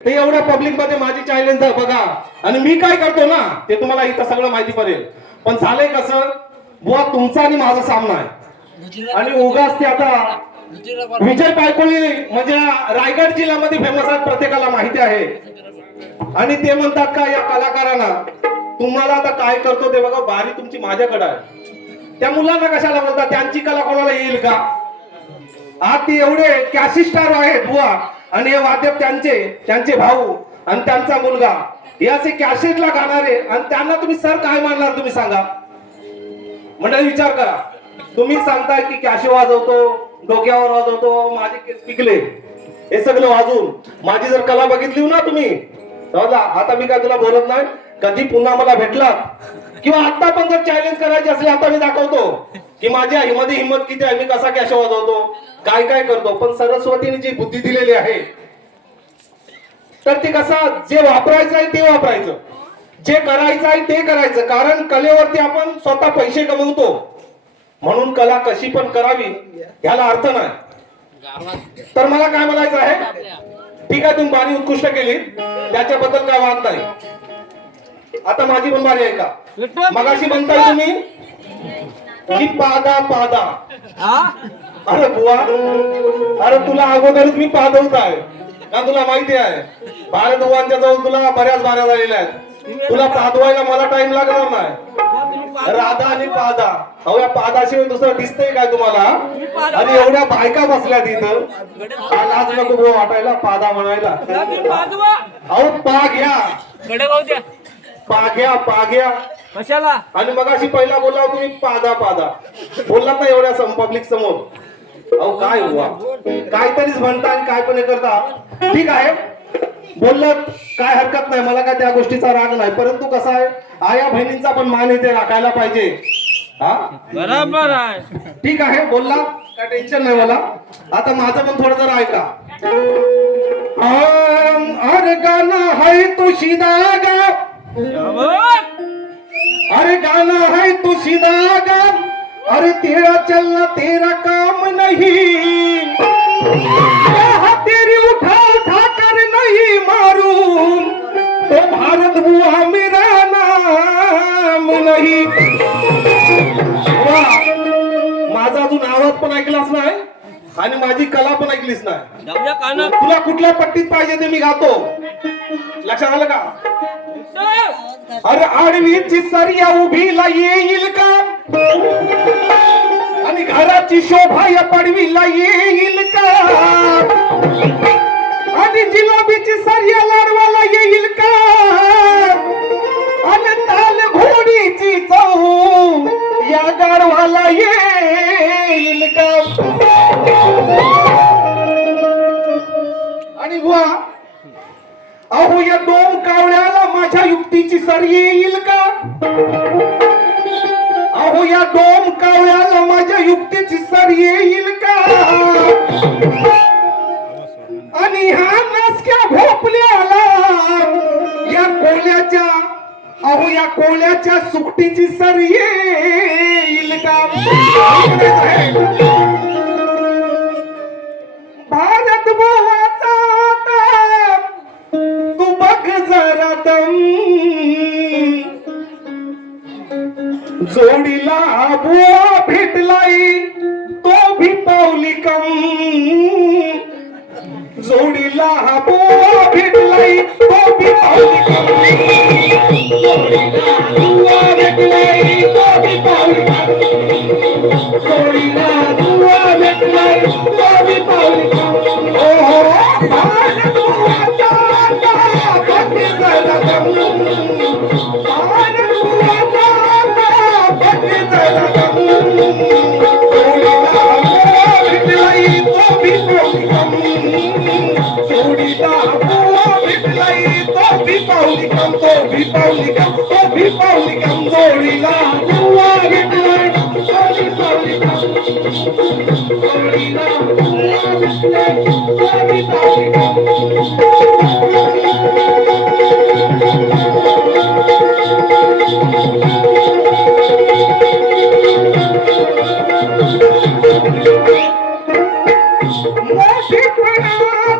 ते एवढ्या पब्लिकमध्ये माझी चॅलेंज बघा. आणि मी काय करतो ना ते तुम्हाला इथं सगळं माहिती पडेल. पण झालंय कसं बुवा तुमचा आणि माझा सामना आहे. आणि उगाच ते आता विजय पायकोळी म्हणजे रायगड जिल्ह्यामध्ये फेमस आहेत प्रत्येकाला माहिती आहे. आणि ते म्हणतात का या कलाकारांना तुम्हाला आता काय करतो ते बघा बारी तुमची माझ्याकडे आहे. त्या मुलांना कशाला बोलतात त्यांची कला कोणाला येईल का? आज ते एवढे कॅसी स्टार आहेत बुवा. आणि हे वाद्य त्यांचे त्यांचे भाऊ आणि त्यांचा मुलगा. हे असे कॅसेटला गाणारे आणि त्यांना तुम्ही सर काय मानणार तुम्ही सांगा? म्हणजे विचार करा. तुम्ही सांगताय की कॅशे वाजवतो डोक्यावर वाजवतो माझे केस पिकले. हे सगळं वाजवून माझी जर कला बघितली ना तुम्ही समजा आता मी काय तुला बोलत नाही? कधी पुन्हा मला भेटला किंवा आता पण जर चॅलेंज करायची असली आता मी दाखवतो. की माझ्या आईमध्ये हिंमत किती आहे मी कसा कॅश वाजवतो काय काय करतो. पण सरस्वतीने जी बुद्धी दिलेली आहे तर ते कसं जे वापरायचं आहे ते वापरायचं. जे करायचं आहे ते करायचं. कारण कलेवरती आपण स्वतः पैसे कमवतो. म्हणून कला कशी पण करावी ह्याला अर्थ नाही. तर मला काय म्हणायचं आहे? ठीक आहे तुम्ही बारी उत्कृष्ट केली त्याच्याबद्दल काय वाद नाही. आता माझी पण बारी आहे का? मगाशी म्हणताय तुम्ही की पादा पादा. अरे बुवा. अरे तुला अगोदरच मी पादवत आहे का तुला माहिती आहे? भारत बुवांच्या जवळ तुला बऱ्याच बाऱ्या झालेल्या आहेत. तुला पादवायला मला टाइम लागणार नाही. राधा आणि पादा. अहो या पादाशिवाय दुसरं दिसतंय काय तुम्हाला? आणि एवढ्या बायका बसल्या तिथं. लाज नको वाटायला पादा म्हणायला. अहो पा घ्या. पा घ्या पा घ्या कशाला? आणि मग अशी पहिला बोलला तुम्ही पादा पादा. बोललात ना एवढ्या सम पब्लिक समोर. अहो काय हुआ? काहीतरीच म्हणता आणि काय पण हे करता. ठीक आहे. बोललं काय हरकत नाही. मला काय त्या गोष्टीचा राग नाही. परंतु कसं आहे आया बहिणींचा पण मान इथे राखायला पाहिजे. हा? बरोबर आहे. ठीक आहे बोलला. काय टेन्शन नाही मला. आता माझं पण थोडं जरा ऐका. अरे गाना है तो शिदागा अरे गाना है तो सीधा अरे तेरा चलना तेरा काम नहीं. तेरी उठा उठा कर नहीं मारूं तो भारत बुआ मेरा नाम नहीं. माझा अजून आवाज पण ऐकलाच नाही आणि माझी कला पण ऐकलीच नाही. तुला कुठल्या पट्टीत पाहिजे ते मी गातो. लक्षात आलं का? अरे आडवीची सर्या उभीला येईल का? आणि घराची शोभा या पडवीला येईल का? आणि जिलाबीची सर्या लाडवाला येईल का? आणि ताल घोडीची चौ या गाडवाला येईल का? आणि बुवा अहो या दोन कावळ्याला माझ्या युक्तीची सर येईल का? अहो या दोन कावळ्याला माझ्या युक्तीची सर येईल का? आणि ह्या नासक्या भोपल्याला या कोल्याच्या अहो या कोल्याच्या सुकटीची सर येईल का? भारत जोडीला आबुआ भेटलाई तो भी पावली कम. जोडीला आबुआ भेटलाई तो cantori, Pauli cantori, Pauli cantori, la tua vita, Pauli, Pauli cantori, la tua vita, Pauli, Pauli Worship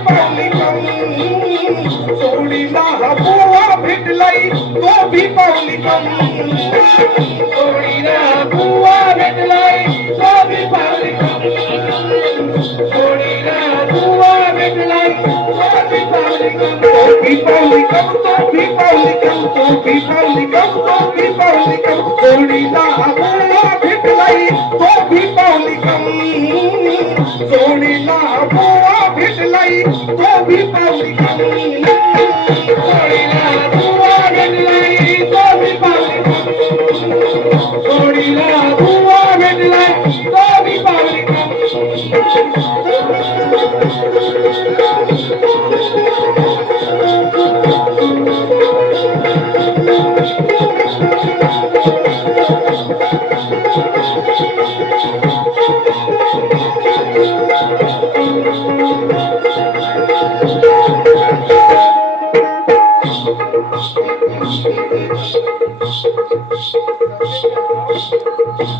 मी मुकदम स्वतःला समजतो मी मुकदम सोडीला हबुआ भेटलाई तो मी पावली कम सोडीला हबुआ भेटलाई तो भी पावली कम सोडीला हबुआ भेटलाई तो भी पावली कम सोडीला हबुआ भेटलाई तो भी पावली कम तो भी पावली कम तो भी पावली कम तो भी पावली कम तो भी पावली कम सोडीला हबुआ भेटलाई तो भी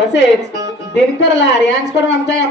तसेच दिनकर लाड यांच्याकडून आमच्या या